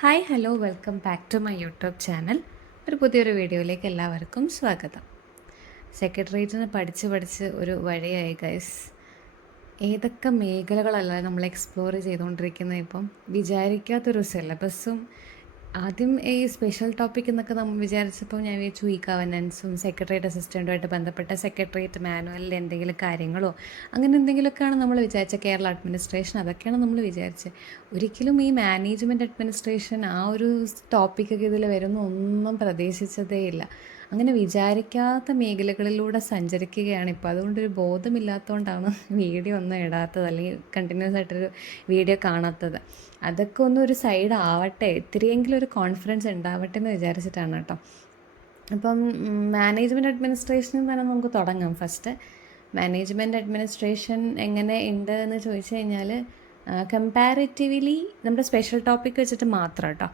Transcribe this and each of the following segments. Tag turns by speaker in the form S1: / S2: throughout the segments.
S1: Hi hello welcome back to my YouTube channel. ഒരു പുതിയൊരു വീഡിയോയിലേക്ക് എല്ലാവർക്കും സ്വാഗതം. സെക്രട്ടേറിയറ്റിന് പഠിച്ച് പഠിച്ച് ഒരു വഴിയായി ഗൈസ് ഏതൊക്കെ മേഖലകളല്ല നമ്മൾ എക്സ്പ്ലോർ ചെയ്തുകൊണ്ടിരിക്കുന്നത് ഇപ്പം? വിചാരിക്കാത്തൊരു സിലബസും ആദ്യം ഈ സ്പെഷ്യൽ ടോപ്പിക് എന്നൊക്കെ നമ്മൾ വിചാരിച്ചപ്പോൾ ഞാൻ വിചാരിച്ചു ഈ ഗവർണൻസും സെക്രട്ടേറിയറ്റ് അസിസ്റ്റന്റുമായിട്ട് ബന്ധപ്പെട്ട സെക്രട്ടേറിയറ്റ് മാനുവലിൽ എന്തെങ്കിലും കാര്യങ്ങളോ അങ്ങനെ എന്തെങ്കിലുമൊക്കെയാണ് നമ്മൾ വിചാരിച്ച കേരള അഡ്മിനിസ്ട്രേഷൻ അതൊക്കെയാണ് നമ്മൾ വിചാരിച്ചത് ഒരിക്കലും ഈ മാനേജ്മെന്റ് അഡ്മിനിസ്ട്രേഷൻ ആ ഒരു ടോപ്പിക്കൊക്കെ ഇതിൽ വരുന്ന ഒന്നും പ്രതീക്ഷിച്ചതേ ഇല്ല. അങ്ങനെ വിചാരിക്കാത്ത മേഖലകളിലൂടെ സഞ്ചരിക്കുകയാണ്. ഇപ്പോൾ അതുകൊണ്ടൊരു ബോധമില്ലാത്തതുകൊണ്ടാണ് വീഡിയോ ഒന്നും ഇടാത്തത് അല്ലെങ്കിൽ കണ്ടിന്യൂസ് ആയിട്ടൊരു വീഡിയോ കാണാത്തത്. അതൊക്കെ ഒന്നും ഒരു സൈഡ് ആവട്ടെ ഇത്തിരിയെങ്കിലും ഒരു കോൺഫിഡൻസ് ഉണ്ടാവട്ടെ എന്ന് വിചാരിച്ചിട്ടാണ് കേട്ടോ. അപ്പം മാനേജ്മെന്റ് അഡ്മിനിസ്ട്രേഷനിൽ തന്നെ നമുക്ക് തുടങ്ങാം. ഫസ്റ്റ് മാനേജ്മെന്റ് അഡ്മിനിസ്ട്രേഷൻ എങ്ങനെ ഉണ്ട് എന്ന് ചോദിച്ചു കഴിഞ്ഞാൽ കമ്പാരിറ്റീവ്ലി നമ്മുടെ സ്പെഷ്യൽ ടോപ്പിക് വെച്ചിട്ട് മാത്രം കേട്ടോ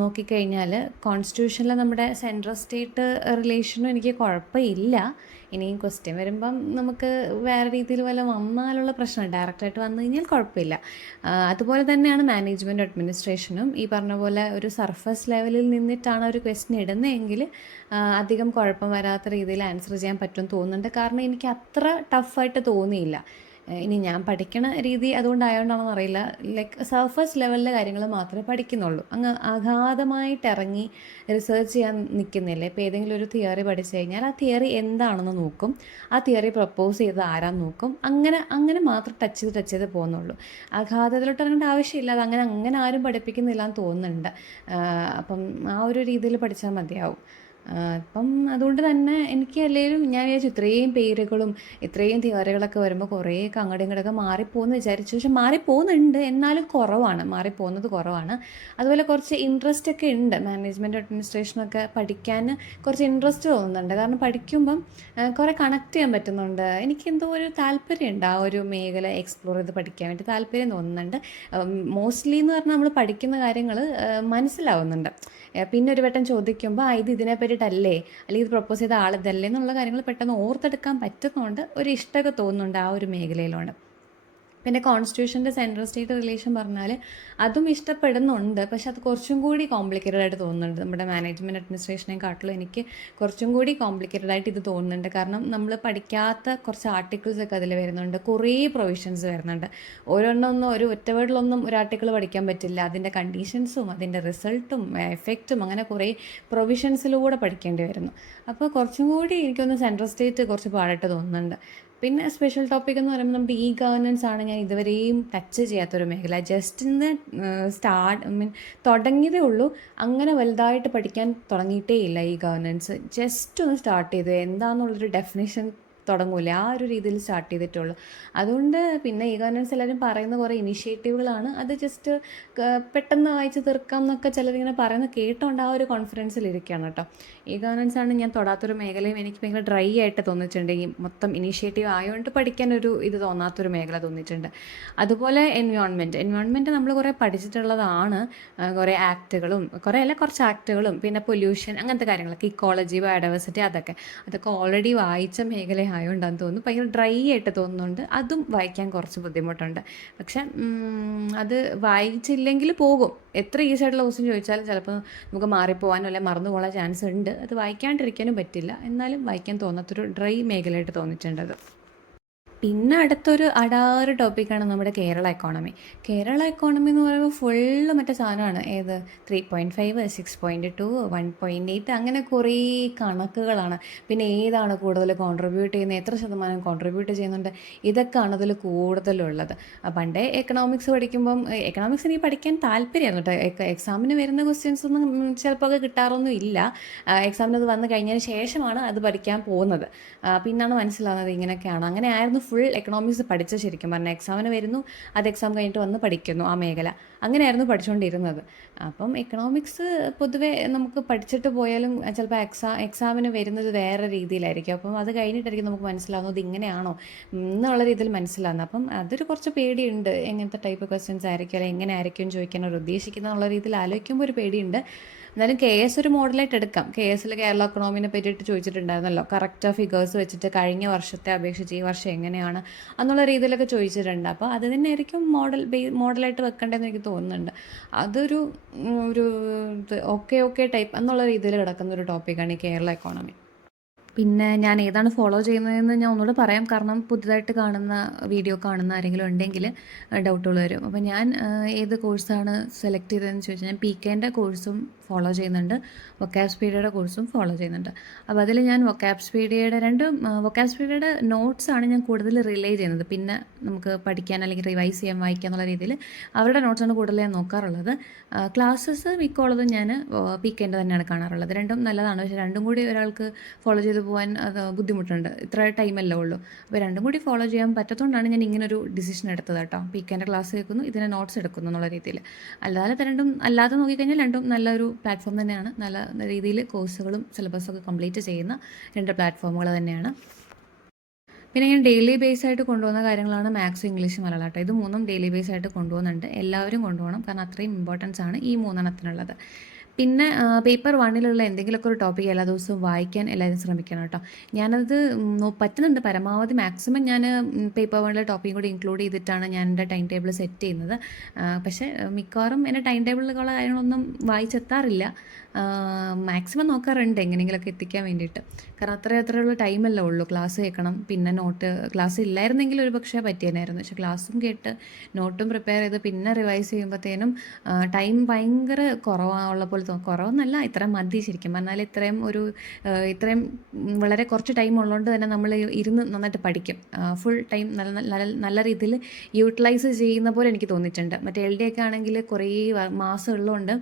S1: നോക്കിക്കഴിഞ്ഞാൽ കോൺസ്റ്റിറ്റ്യൂഷനിൽ നമ്മുടെ സെൻട്രൽ സ്റ്റേറ്റ് റിലേഷനും എനിക്ക് കുഴപ്പമില്ല. ഇനി ക്വസ്റ്റ്യൻ വരുമ്പം നമുക്ക് വേറെ രീതിയിൽ വല്ല വന്നാലുള്ള പ്രശ്നം ഡയറക്റ്റായിട്ട് വന്നു കഴിഞ്ഞാൽ കുഴപ്പമില്ല. അതുപോലെ തന്നെയാണ് മാനേജ്മെന്റ് അഡ്മിനിസ്ട്രേഷനും ഈ പറഞ്ഞ പോലെ ഒരു സർഫസ് ലെവലിൽ നിന്നിട്ടാണ് ഒരു ക്വസ്റ്റ്യൻ ഇടുന്നതെങ്കിൽ അധികം കുഴപ്പം വരാത്ത രീതിയിൽ ആൻസർ ചെയ്യാൻ പറ്റും തോന്നുന്നുണ്ട്. കാരണം എനിക്ക് അത്ര ടഫായിട്ട് തോന്നിയില്ല. ഇനി ഞാൻ പഠിക്കണ രീതി അതുകൊണ്ടായതുകൊണ്ടാണെന്ന് അറിയില്ല. ലൈക്ക് സർഫസ് ലെവലിലെ കാര്യങ്ങൾ മാത്രമേ പഠിക്കുന്നുള്ളൂ. അങ്ങ് അഗാധമായിട്ട് ഇറങ്ങി റിസർച്ച് ചെയ്യാൻ നിൽക്കുന്നില്ല. ഇപ്പോൾ ഏതെങ്കിലും ഒരു തിയറി പഠിച്ചു കഴിഞ്ഞാൽ ആ തിയറി എന്താണെന്ന് നോക്കും. ആ തിയറി പ്രപ്പോസ് ചെയ്ത് ആരാന്ന് നോക്കും. അങ്ങനെ അങ്ങനെ മാത്രം ടച്ച് ചെയ്ത് ടച്ച് ചെയ്ത് പോകുന്നുള്ളൂ. അഗാധത്തിലോട്ട് ഇറങ്ങേണ്ട ആവശ്യമില്ല. അത് അങ്ങനെ അങ്ങനെ ആരും പഠിപ്പിക്കുന്നില്ല എന്ന് തോന്നുന്നുണ്ട്. അപ്പം ആ ഒരു രീതിയിൽ പഠിച്ചാൽ മതിയാവും. അപ്പം അതുകൊണ്ട് തന്നെ എനിക്ക് അല്ലെങ്കിലും ഞാൻ വിചാരിച്ചു ഇത്രയും പേരുകളും ഇത്രയും തിയറികളൊക്കെ വരുമ്പോൾ കുറേയൊക്കെ അങ്ങോട്ടും ഇങ്ങോട്ടൊക്കെ മാറിപ്പോകുന്നു വിചാരിച്ചു. പക്ഷെ മാറിപ്പോകുന്നുണ്ട് എന്നാലും കുറവാണ്. മാറിപ്പോകുന്നത് കുറവാണ്. അതുപോലെ കുറച്ച് ഇൻട്രസ്റ്റ് ഒക്കെ ഉണ്ട്. മാനേജ്മെന്റ് അഡ്മിനിസ്ട്രേഷനൊക്കെ പഠിക്കാൻ കുറച്ച് ഇൻട്രസ്റ്റ് തോന്നുന്നുണ്ട്. കാരണം പഠിക്കുമ്പം കുറേ കണക്ട് ചെയ്യാൻ പറ്റുന്നുണ്ട്. എനിക്ക് എന്തോ ഒരു താല്പര്യമുണ്ട് ആ ഒരു മേഖല എക്സ്പ്ലോർ ചെയ്ത് പഠിക്കാൻ വേണ്ടി താല്പര്യം തോന്നുന്നുണ്ട്. മോസ്റ്റ്ലി എന്ന് പറഞ്ഞാൽ നമ്മൾ പഠിക്കുന്ന കാര്യങ്ങൾ മനസ്സിലാവുന്നുണ്ട്. പിന്നെ ഒരു വട്ടം ചോദിക്കുമ്പോൾ ഇത് ഇതിനെ പറ്റിയിട്ടല്ലേ അല്ലെങ്കിൽ ഇത് പ്രപ്പോസ് ചെയ്ത ആളിതല്ലേ എന്നുള്ള കാര്യങ്ങൾ പെട്ടെന്ന് ഓർത്തെടുക്കാൻ പറ്റുന്നതുകൊണ്ട് ഒരു ഇഷ്ടമൊക്കെ തോന്നുന്നുണ്ട് ആ ഒരു മേഖലയിലാണ് പിന്നെ കോൺസ്റ്റിറ്റ്യൂഷന്റെ സെൻട്രൽ സ്റ്റേറ്റ് റിലേഷൻ പറഞ്ഞാൽ അതും ഇഷ്ടപ്പെടുന്നുണ്ട്. പക്ഷെ അത് കുറച്ചും കൂടി കോംപ്ലിക്കേറ്റഡ് ആയിട്ട് തോന്നുന്നുണ്ട്. നമ്മുടെ മാനേജ്മെന്റ് അഡ്മിനിസ്ട്രേഷനെ കാട്ടിലും എനിക്ക് കുറച്ചും കൂടി കോംപ്ലിക്കേറ്റഡ് ആയിട്ട് ഇത് തോന്നുന്നുണ്ട്. കാരണം നമ്മൾ പഠിക്കാത്ത കുറച്ച് ആർട്ടിക്കിൾസ് ഒക്കെ അതിൽ വരുന്നുണ്ട്. കുറേ പ്രൊവിഷൻസ് വരുന്നുണ്ട്. ഓരോന്നൊന്നും ഒരു ഒറ്റ വേർഡിലൊന്നും ഒരു ആർട്ടിക്കിൾ പഠിക്കാൻ പറ്റില്ല. അതിന്റെ കണ്ടീഷൻസും അതിന്റെ റിസൾട്ടും എഫക്റ്റും അങ്ങനെ കുറേ പ്രൊവിഷൻസിലൂടെ പഠിക്കേണ്ടി വരുന്നു. അപ്പോൾ കുറച്ചും കൂടി എനിക്കൊന്ന് സെൻട്രൽ സ്റ്റേറ്റ് കുറച്ച് പാടായിട്ട് തോന്നുന്നുണ്ട്. പിന്നെ സ്പെഷ്യൽ ടോപ്പിക് എന്ന് പറയുമ്പോൾ നമ്മുടെ ഇ ഗവേണൻസ് ആണ് ഞാൻ ഇതുവരെയും ടച്ച് ചെയ്യാത്തൊരു മേഖല. ജസ്റ്റ് ഇന്ന് സ്റ്റാർട്ട് ഐ മീൻ തുടങ്ങിയതേ ഉള്ളൂ. അങ്ങനെ വലുതായിട്ട് പഠിക്കാൻ തുടങ്ങിയിട്ടേ ഇല്ല ഈ ഗവേണൻസ് ജസ്റ്റ് ഒന്ന് സ്റ്റാർട്ട് ചെയ്തു. എന്താണെന്നുള്ളൊരു ഡെഫിനേഷൻ തുടങ്ങൂല. ആ ഒരു രീതിയിൽ സ്റ്റാർട്ട് ചെയ്തിട്ടുള്ളൂ. അതുകൊണ്ട് പിന്നെ ഈ ഗവർണൻസ് എല്ലാവരും പറയുന്ന കുറേ ഇനിഷ്യേറ്റീവുകളാണ് അത് ജസ്റ്റ് പെട്ടെന്ന് വായിച്ച് തീർക്കാം എന്നൊക്കെ ചിലരിങ്ങനെ പറയുന്ന കേട്ടോണ്ട് ആ ഒരു കോൺഫിഡൻസിൽ ഇരിക്കുകയാണ് കേട്ടോ. ഈ ഗവർണൻസ് ആണ് ഞാൻ തൊടാത്തൊരു മേഖലയും എനിക്ക് ഭയങ്കര ഡ്രൈ ആയിട്ട് തോന്നിയിട്ടുണ്ട്. ഈ മൊത്തം ഇനീഷ്യേറ്റീവ് ആയതുകൊണ്ട് പഠിക്കാനൊരു ഇത് തോന്നാത്തൊരു മേഖല തോന്നിയിട്ടുണ്ട്. അതുപോലെ എൻവയോൺമെന്റ് എൻവയോൺമെന്റ് നമ്മൾ കുറേ പഠിച്ചിട്ടുള്ളതാണ്. കുറേ ആക്റ്റുകളും കുറേ അല്ല കുറച്ച് ആക്റ്റുകളും പിന്നെ പൊല്യൂഷൻ അങ്ങനത്തെ കാര്യങ്ങളൊക്കെ ഇക്കോളജി ബയോഡൈവേഴ്സിറ്റി അതൊക്കെ. അതൊക്കെ ഓൾറെഡി വായിച്ച മേഖലയാണ്. ആയതുകൊണ്ടാന്ന് തോന്നുന്നു. ഭയങ്കര ഡ്രൈ ആയിട്ട് തോന്നുന്നുണ്ട്. അതും വായിക്കാൻ കുറച്ച് ബുദ്ധിമുട്ടുണ്ട്. പക്ഷെ അത് വായിച്ചില്ലെങ്കിൽ പോകും. എത്ര ഈസി ആയിട്ടുള്ള ക്വസ്റ്റ്യൻ ചോദിച്ചാലും ചിലപ്പോൾ നമുക്ക് മാറിപ്പോകാനോ അല്ലെങ്കിൽ മറന്നു പോകാൻ ചാൻസ് ഉണ്ട്. അത് വായിക്കാണ്ടിരിക്കാനും പറ്റില്ല. എന്നാലും വായിക്കാൻ തോന്നാത്തൊരു ഡ്രൈ മേഖലയായിട്ട് തോന്നിയിട്ടുണ്ട് അത്. പിന്നെ അടുത്തൊരു അടാറ് ടോപ്പിക്കാണ് നമ്മുടെ കേരള എക്കോണമി കേരള എക്കോണമി എന്ന് പറയുമ്പോൾ ഫുള്ള് മറ്റേ സാധനമാണ്. ഏത്? Three point five six point two one point eight അങ്ങനെ കുറേ കണക്കുകളാണ്. പിന്നെ ഏതാണ് കൂടുതൽ കോൺട്രിബ്യൂട്ട് ചെയ്യുന്നത്? എത്ര ശതമാനം കോൺട്രിബ്യൂട്ട് ചെയ്യുന്നുണ്ട്? ഇതൊക്കെയാണ് അതിൽ കൂടുതലുള്ളത്. പണ്ടേ എക്കണോമിക്സ് പഠിക്കുമ്പം എക്കണോമിക്സ് എനിക്ക് പഠിക്കാൻ താല്പര്യമാണ് കേട്ടോ. എക്സാമിന് വരുന്ന ക്വസ്റ്റ്യൻസ് ഒന്നും ചിലപ്പോൾ ഒക്കെ കിട്ടാറൊന്നും ഇല്ല. എക്സാമിന് അത് വന്നു കഴിഞ്ഞതിന് ശേഷമാണ് അത് പഠിക്കാൻ പോകുന്നത്. പിന്നാണ് മനസ്സിലാവുന്നത് ഇങ്ങനെയൊക്കെയാണ്. അങ്ങനെ ആയിരുന്നു ഫുൾ എക്കണോമിക്സ് പഠിച്ച ശരിക്കും. പറഞ്ഞാൽ എക്സാമിന് വരുന്നു അത് എക്സാം കഴിഞ്ഞിട്ട് വന്ന് പഠിക്കുന്നു ആ മേഖല. അങ്ങനെയായിരുന്നു പഠിച്ചുകൊണ്ടിരുന്നത് അപ്പം എക്കണോമിക്സ് പൊതുവേ നമുക്ക് പഠിച്ചിട്ട് പോയാലും ചിലപ്പോൾ എക്സാം എക്സാമിന് വരുന്നത് വേറെ രീതിയിലായിരിക്കും. അപ്പം അത് കഴിഞ്ഞിട്ടായിരിക്കും നമുക്ക് മനസ്സിലാവുന്നത് ഇങ്ങനെയാണോ? എന്നുള്ള രീതിയിൽ മനസ്സിലാവുന്നത്. അപ്പം അതൊരു കുറച്ച് പേടിയുണ്ട്. എങ്ങനത്തെ ടൈപ്പ് ക്വസ്റ്റ്യൻസ് ആയിരിക്കും അല്ലെങ്കിൽ എങ്ങനെ ആയിരിക്കും ചോദിക്കാൻ ഉദ്ദേശിക്കുന്ന എന്നുള്ള രീതിയിൽ ആലോചിക്കുമ്പോൾ ഒരു പേടിയുണ്ട്. എന്നാലും കെ എസ് ഒരു മോഡലായിട്ട് എടുക്കാം. കെ എസിൽ കേരള എക്കണോമിനെ പറ്റിയിട്ട് ചോദിച്ചിട്ടുണ്ടായിരുന്നല്ലോ. കറക്റ്റ് ഫിഗേഴ്സ് വെച്ചിട്ട് കഴിഞ്ഞ വർഷത്തെ അപേക്ഷിച്ച് ഈ വർഷം എങ്ങനെയാണ് എന്നുള്ള രീതിയിലൊക്കെ ചോദിച്ചിട്ടുണ്ട്. അപ്പോൾ അത് തന്നെയായിരിക്കും മോഡൽ ബേ മോഡലായിട്ട് വെക്കേണ്ടതെന്ന് എനിക്ക് തോന്നുന്നുണ്ട്. അതൊരു ഒരു ഓക്കെ ഓക്കെ ടൈപ്പ് എന്നുള്ള രീതിയിൽ കിടക്കുന്ന ഒരു ടോപ്പിക്കാണ് ഈ കേരള എക്കോണമി പിന്നെ ഞാൻ ഏതാണ് ഫോളോ ചെയ്യുന്നതെന്ന് ഞാൻ ഒന്നുകൂടെ പറയാം. കാരണം പുതുതായിട്ട് കാണുന്ന വീഡിയോ കാണുന്ന ആരെങ്കിലും ഉണ്ടെങ്കിൽ ഡൗട്ടുകൾ വരും അപ്പോൾ ഞാൻ ഏത് കോഴ്സാണ് സെലക്ട് ചെയ്തതെന്ന് ചോദിച്ചാൽ ഞാൻ പി കെന്റെ കോഴ്സും ഫോളോ ചെയ്യുന്നുണ്ട്. വൊക്കാബ് പീഡിയയുടെ കോഴ്സും ഫോളോ ചെയ്യുന്നുണ്ട്. അപ്പോൾ അതിൽ ഞാൻ വൊക്കാബ് പീഡിയയുടെ രണ്ട് വൊക്കാബ് പീഡിയയുടെ നോട്ട്സാണ് ഞാൻ കൂടുതൽ റിലേ ചെയ്യുന്നത്. പിന്നെ നമുക്ക് പഠിക്കാൻ അല്ലെങ്കിൽ റിവൈസ് ചെയ്യാൻ വായിക്കാൻ എന്നുള്ള രീതിയിൽ അവരുടെ നോട്ട്സാണ് കൂടുതൽ ഞാൻ നോക്കാറുള്ളത്. ക്ലാസ്സസ് മിക്കോളതും ഞാൻ പി കെന്റെ തന്നെയാണ് കാണാറുള്ളത്. രണ്ടും നല്ലതാണ്. പക്ഷേ രണ്ടും കൂടി ഒരാൾക്ക് ഫോളോ ചെയ്ത് പോകാൻ അത് ബുദ്ധിമുട്ടുണ്ട്. ഇത്ര ടൈമല്ലേ ഉള്ളൂ. അപ്പോൾ രണ്ടും കൂടി ഫോളോ ചെയ്യാൻ പറ്റത്തുകൊണ്ടാണ് ഞാൻ ഇങ്ങനൊരു ഡിസിഷൻ എടുത്തത് കേട്ടോ. പീക്കേന്റെ ക്ലാസ് കേൾക്കുന്നു ഇതിനെ നോട്ട്സ് എടുക്കുന്നു എന്നുള്ള രീതിയിൽ അല്ലാതെ രണ്ടും അല്ലാതെ നോക്കിക്കഴിഞ്ഞാൽ രണ്ടും നല്ലൊരു പ്ലാറ്റ്ഫോം തന്നെയാണ്. നല്ല രീതിയിൽ കോഴ്സുകളും സിലബസൊക്കെ കംപ്ലീറ്റ് ചെയ്യുന്ന രണ്ട് പ്ലാറ്റ്ഫോമുകൾ തന്നെയാണ്. പിന്നെ ഞാൻ ഡെയിലി ബേസ് ആയിട്ട് കൊണ്ടുപോകുന്ന കാര്യങ്ങളാണ് മാത്സ് ഇംഗ്ലീഷ് മലയാളം കേട്ടോ ഇത് മൂന്നും ഡെയിലി ബേസ് ആയിട്ട് കൊണ്ടുപോകുന്നുണ്ട് എല്ലാവരും കൊണ്ടുപോകണം. കാരണം അത്രയും ഇമ്പോർട്ടൻസ് ആണ് ഈ മൂന്നെണ്ണത്തിനുള്ളത്. പിന്നെ പേപ്പർ വണ്ണിലുള്ള എന്തെങ്കിലുമൊക്കെ ഒരു ടോപ്പിക് എല്ലാ ദിവസവും വായിക്കാൻ എല്ലാവരും ശ്രമിക്കണം കേട്ടോ. ഞാനത് പറ്റുന്നുണ്ട്. പരമാവധി മാക്സിമം ഞാൻ പേപ്പർ വണ്ണിലെ ടോപ്പിക് കൂടി ഇൻക്ലൂഡ് ചെയ്തിട്ടാണ് ഞാൻ എന്റെ ടൈം ടേബിൾ സെറ്റ് ചെയ്യുന്നത് പക്ഷേ മിക്കവാറും എന്റെ ടൈം ടേബിളിലുള്ള കാര്യങ്ങളൊന്നും വായിച്ചെത്താറില്ല. മാക്സിമം നോക്കാറുണ്ട് എങ്ങനെയെങ്കിലുമൊക്കെ എത്തിക്കാൻ വേണ്ടിയിട്ട്. കാരണം അത്ര അത്രയുള്ള ടൈമല്ലേ ഉള്ളൂ. ക്ലാസ് കേൾക്കണം. പിന്നെ നോട്ട് ക്ലാസ് ഇല്ലായിരുന്നെങ്കിൽ ഒരു പക്ഷേ പറ്റിയേനായിരുന്നു. പക്ഷേ ക്ലാസ്സും കേട്ട് നോട്ടും പ്രിപ്പയർ ചെയ്ത് പിന്നെ റിവൈസ് ചെയ്യുമ്പോഴത്തേനും ടൈം ഭയങ്കര കുറവുള്ള പോലെ കുറവെന്നല്ല ഇത്ര മതി ശരിക്കും. പറഞ്ഞാൽ ഇത്രയും ഒരു ഇത്രയും വളരെ കുറച്ച് ടൈം ഉള്ളതുകൊണ്ട് തന്നെ നമ്മൾ ഇരുന്ന് നന്നായിട്ട് പഠിക്കും. ഫുൾ ടൈം നല്ല നല്ല നല്ല രീതിയിൽ യൂട്ടിലൈസ് ചെയ്യുന്ന പോലെ എനിക്ക് തോന്നിയിട്ടുണ്ട്. മറ്റേ എൽ ഡി ഒക്കെ ആണെങ്കിൽ കുറേ മാസം ഉള്ളതുകൊണ്ട്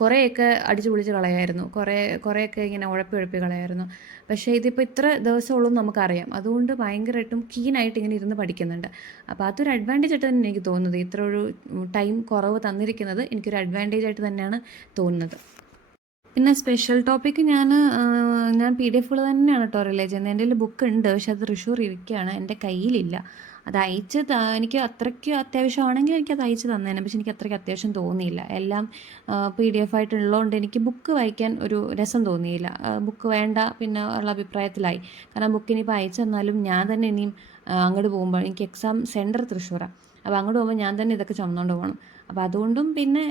S1: കുറേയൊക്കെ അടിച്ചു പൊളിച്ച് കളയായിരുന്നു. കുറേ കുറേയൊക്കെ ഇങ്ങനെ ഉഴപ്പി ഉഴപ്പി കളയായിരുന്നു. പക്ഷേ ഇതിപ്പോൾ ഇത്ര ദിവസമുള്ളൂ നമുക്കറിയാം. അതുകൊണ്ട് ഭയങ്കരമായിട്ടും കീനായിട്ട് ഇങ്ങനെ ഇരുന്ന് പഠിക്കുന്നുണ്ട്. അപ്പോൾ അതൊരു അഡ്വാന്റേജ് ആയിട്ട് തന്നെ എനിക്ക് തോന്നുന്നത്. ഇത്ര ഒരു ടൈം കുറവ് തന്നിരിക്കുന്നത് എനിക്കൊരു അഡ്വാന്റേജ് ആയിട്ട് തന്നെയാണ് തോന്നുന്നത്. പിന്നെ സ്പെഷ്യൽ ടോപ്പിക്ക് ഞാൻ ഞാൻ പി ഡി എഫുകൾ തന്നെയാണ് കേട്ടോ റിലേ എന്റെ കയ്യിൽ ബുക്ക് ഉണ്ട് പക്ഷെ അത് തൃശ്ശൂർ ഇരിക്കുകയാണ്. എന്റെ കയ്യിലില്ല. അത് അയച്ച് എനിക്ക് അത്രയ്ക്ക് അത്യാവശ്യമാണെങ്കിൽ അത് അയച്ച് തന്നേനെ. പക്ഷെ എനിക്ക് അത്രയ്ക്ക് അത്യാവശ്യം തോന്നിയില്ല. എല്ലാം പി ഡി എഫ് ആയിട്ടുള്ളതുകൊണ്ട് എനിക്ക് ബുക്ക് വായിക്കാൻ ഒരു രസം തോന്നിയില്ല. ബുക്ക് വേണ്ട പിന്നെ ഉള്ള അഭിപ്രായത്തിലായി. കാരണം ബുക്ക് ഇനിയിപ്പോൾ അയച്ചു തന്നാലും ഞാൻ തന്നെ ഇനിയും അങ്ങോട്ട് പോകുമ്പോൾ എനിക്ക് എക്സാം സെന്റർ തൃശ്ശൂരാണ് അപ്പോൾ അങ്ങോട്ട് പോകുമ്പോൾ ഞാൻ തന്നെ ഇതൊക്കെ ചുമന്നുകൊണ്ട് പോകണം അപ്പോൾ അതുകൊണ്ടും പിന്നെ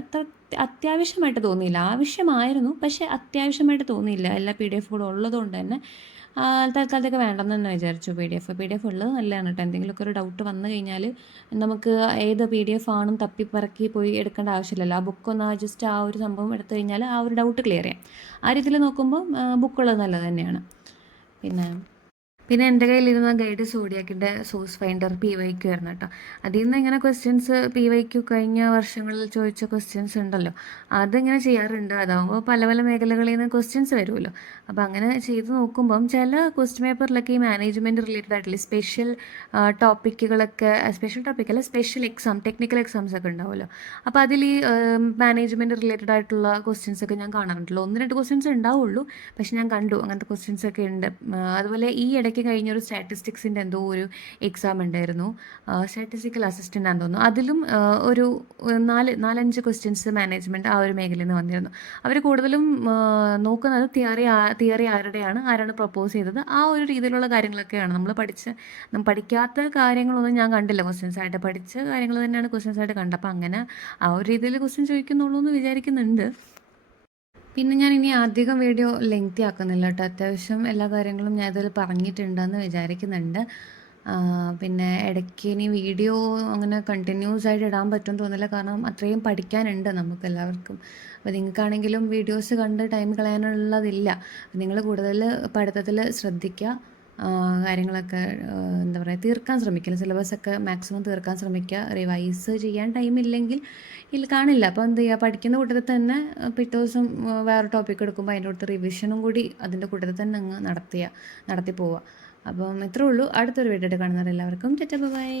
S1: അത്ര അത്യാവശ്യമായിട്ട് തോന്നിയില്ല. ആവശ്യമായിരുന്നു പക്ഷേ അത്യാവശ്യമായിട്ട് തോന്നിയില്ല. എല്ലാ പി ഡി എഫുകളും ഉള്ളതുകൊണ്ട് തന്നെ തൽക്കാലത്തേക്ക് വേണ്ടെന്ന് തന്നെ വിചാരിച്ചു P D F P D F ഉള്ളത് നല്ലതാണ് കേട്ടോ എന്തെങ്കിലുമൊക്കെ ഒരു ഡൗട്ട് വന്നു കഴിഞ്ഞാൽ നമുക്ക് ഏത് പി ഡി എഫ് ആണും തപ്പിപ്പറക്കി പോയി എടുക്കേണ്ട ആവശ്യമില്ലല്ലോ. ആ ബുക്കൊന്ന് ജസ്റ്റ് ആ ഒരു സംഭവം എടുത്തു കഴിഞ്ഞാൽ ആ ഒരു ഡൗട്ട് ക്ലിയർ ചെയ്യാം. ആ രീതിയിൽ നോക്കുമ്പോൾ ബുക്കുള്ളത് നല്ലത് തന്നെയാണ്. പിന്നെ പിന്നെ എന്റെ കയ്യിലിരുന്ന guide സോഡിയാക്കിന്റെ source finder P Y Q ആയിരുന്നു കേട്ടോ. അതിൽ നിന്ന് ഇങ്ങനെ ക്വസ്റ്റ്യൻസ് പി വൈ ക്യു കഴിഞ്ഞ വർഷങ്ങളിൽ ചോദിച്ച ക്വസ്റ്റ്യൻസ് ഉണ്ടല്ലോ. അതിങ്ങനെ ചെയ്യാറുണ്ട്. അതാകുമ്പോൾ പല പല മേഖലകളിൽ നിന്ന് ക്വസ്റ്റ്യൻസ് വരുമല്ലോ. അപ്പോൾ അങ്ങനെ ചെയ്ത് നോക്കുമ്പം ചില ക്വസ്റ്റ്യൻ പേപ്പറിലൊക്കെ ഈ മാനേജ്മെന്റ് റിലേറ്റഡ് ആയിട്ടുള്ള സ്പെഷ്യൽ ടോപ്പിക്കുകളൊക്കെ സ്പെഷ്യൽ ടോപ്പിക് അല്ല സ്പെഷ്യൽ എക്സാം ടെക്നിക്കൽ എക്സാംസ് ഒക്കെ ഉണ്ടാവുമല്ലോ. അപ്പോൾ അതിൽ ഈ മാനേജ്മെന്റ് റിലേറ്റഡ് ആയിട്ടുള്ള ക്വസ്റ്റ്യൻസ് ഒക്കെ ഞാൻ കാണാറുണ്ടല്ലോ. ഒന്ന് രണ്ട് ക്വസ്റ്റ്യൻസ് ഉണ്ടാവുള്ളൂ. പക്ഷെ ഞാൻ കണ്ടു. അങ്ങനത്തെ ക്വസ്റ്റ്യൻസ് ഒക്കെ ഉണ്ട്. അതുപോലെ ഈ ഇടയ്ക്ക് കഴിഞ്ഞ ഒരു സ്റ്റാറ്റിസ്റ്റിക്സിന്റെ എന്തോ ഒരു എക്സാം ഉണ്ടായിരുന്നു. സ്റ്റാറ്റിസ്റ്റിക്കൽ അസിസ്റ്റന്റ് ആണെന്ന് തോന്നുന്നു. അതിലും ഒരു നാല് നാലഞ്ച് ക്വസ്റ്റ്യൻസ് മാനേജ്മെന്റ് ആ ഒരു മേഖലയിൽ നിന്ന് വന്നിരുന്നു. അവർ കൂടുതലും നോക്കുന്നത് തിയറി തിയറി ആരുടെയാണ് ആരാണ് പ്രപ്പോസ് ചെയ്തത്. ആ ഒരു രീതിയിലുള്ള കാര്യങ്ങളൊക്കെയാണ് നമ്മൾ പഠിച്ച് പഠിക്കാത്ത കാര്യങ്ങളൊന്നും ഞാൻ കണ്ടില്ല. ക്വസ്റ്റ്യൻസ് ആയിട്ട് പഠിച്ച കാര്യങ്ങൾ തന്നെയാണ് ക്വസ്റ്റ്യൻസ് ആയിട്ട് കണ്ടത്. അപ്പോൾ അങ്ങനെ ആ ഒരു രീതിയിൽ ക്വസ്റ്റ്യൻ ചോദിക്കുന്നുള്ളൂ എന്ന് വിചാരിക്കുന്നുണ്ട്. പിന്നെ ഞാൻ ഇനി അധികം വീഡിയോ ലെങ്തി ആക്കുന്നില്ല കേട്ടോ. അത്യാവശ്യം എല്ലാ കാര്യങ്ങളും ഞാൻ ഇതിൽ പറഞ്ഞിട്ടുണ്ടെന്ന് വിചാരിക്കുന്നുണ്ട്. പിന്നെ ഇടയ്ക്ക് ഇനി വീഡിയോ അങ്ങനെ കണ്ടിന്യൂസ് ആയിട്ട് ഇടാൻ പറ്റും തോന്നില്ല കാരണം അത്രയും പഠിക്കാനുണ്ട് നമുക്ക് എല്ലാവർക്കും. അപ്പോൾ നിങ്ങൾക്കാണെങ്കിലും വീഡിയോസ് കണ്ട് ടൈം കളയാനുള്ളതില്ല. നിങ്ങൾ കൂടുതൽ പഠിത്തത്തിൽ ശ്രദ്ധിക്കുക. കാര്യങ്ങളൊക്കെ എന്താ പറയുക തീർക്കാൻ ശ്രമിക്കുക സിലബസൊക്കെ മാക്സിമം തീർക്കാൻ ശ്രമിക്കുക. റിവൈസ് ചെയ്യാൻ ടൈമില്ലെങ്കിൽ ഇല്ല കാണില്ല. അപ്പോൾ എന്ത് ചെയ്യുക പഠിക്കുന്ന കൂട്ടത്തിൽ തന്നെ പിറ്റേ ദിവസം വേറെ ടോപ്പിക് എടുക്കുമ്പോൾ അതിന്റെ അടുത്ത് റിവിഷനും കൂടി അതിന്റെ കൂട്ടത്തിൽ തന്നെ അങ്ങ് നടത്തിയ നടത്തി പോവുക അപ്പം ഇത്രേ ഉള്ളൂ. അടുത്തൊരു വീഡിയോ കാണുന്നവരെല്ലാവർക്കും ടെറ്റ ബൈ.